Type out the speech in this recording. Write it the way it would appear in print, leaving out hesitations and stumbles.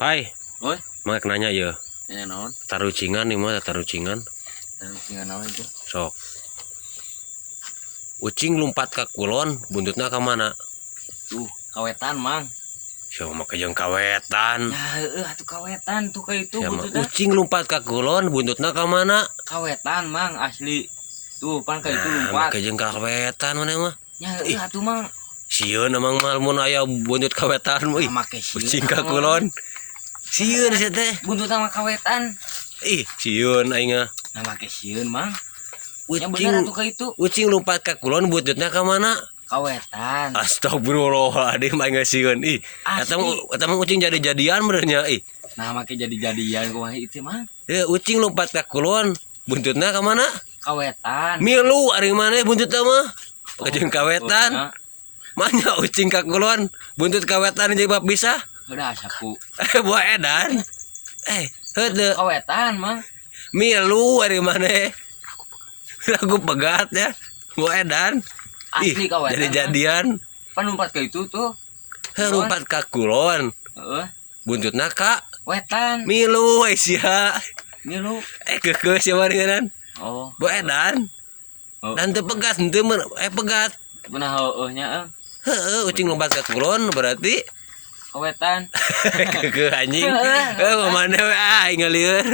Pai, Oi, mak nanya ya, ya naon? tarucingan nih mah tarucingan, Tinggal naon itu? sok. Ucing lompat ke kulon, buntutnya ke mana? Tuh, kawetan, Mang. Siapa mah kejeng kawetan. Ya, atuh kawetan tuh kayak itu Siapa buntutnya. ucing lompat ke kulon, buntutnya ke mana? Kawetan, Mang, asli. Tuh, pan kayak itu Nah, lompat. kejeng kawetan mana mah? Ya, atuh, Mang. Sieun emang mal mun aya buntut kawetan mah. Nah, make sieun. Ucing ke kulon. Sieun sia teh. Buntut sama kawetan. Ih, sieun aing mah. Nah, make sieun, Mang. Ya Ucing bener atuh kayak itu. ucing lompat ke kulon, buntutnya ke mana? Kawetan. Astagfirullahaladzim, aing sieun. Ih, Asli. eta mah ucing jadi-jadian benernya. Ih, Nah, make jadi-jadian kumaha itu, Mang. ya ucing lompat ke kulon, buntutnya ke mana? Kawetan. Milu ari mana buntutnya mah? Kejeng Oh, kawetan. ya. Mana ucing ke kulon, buntut kawetan jadi bab bisa? Udah saku. Buah edan. Heudeuk. Kawetan, Mang. Milu ari mana? Lagu pegat ya. Buah edan. Asli kawetan. Jadi-jadian. Pan lompat ke itu tuh. Lompat ke kulon, Heeh. buntutnya ka Wetan. milu we sia. Ini lu. Keukeus sia marieunan. Oh. Buah edan. Oh. Dan teu pegat henteu pegat. Benar heueuhnya Heeh, ucing lompat ke kulon berarti kawetan. ke anjing. Mana we ah ngalieur.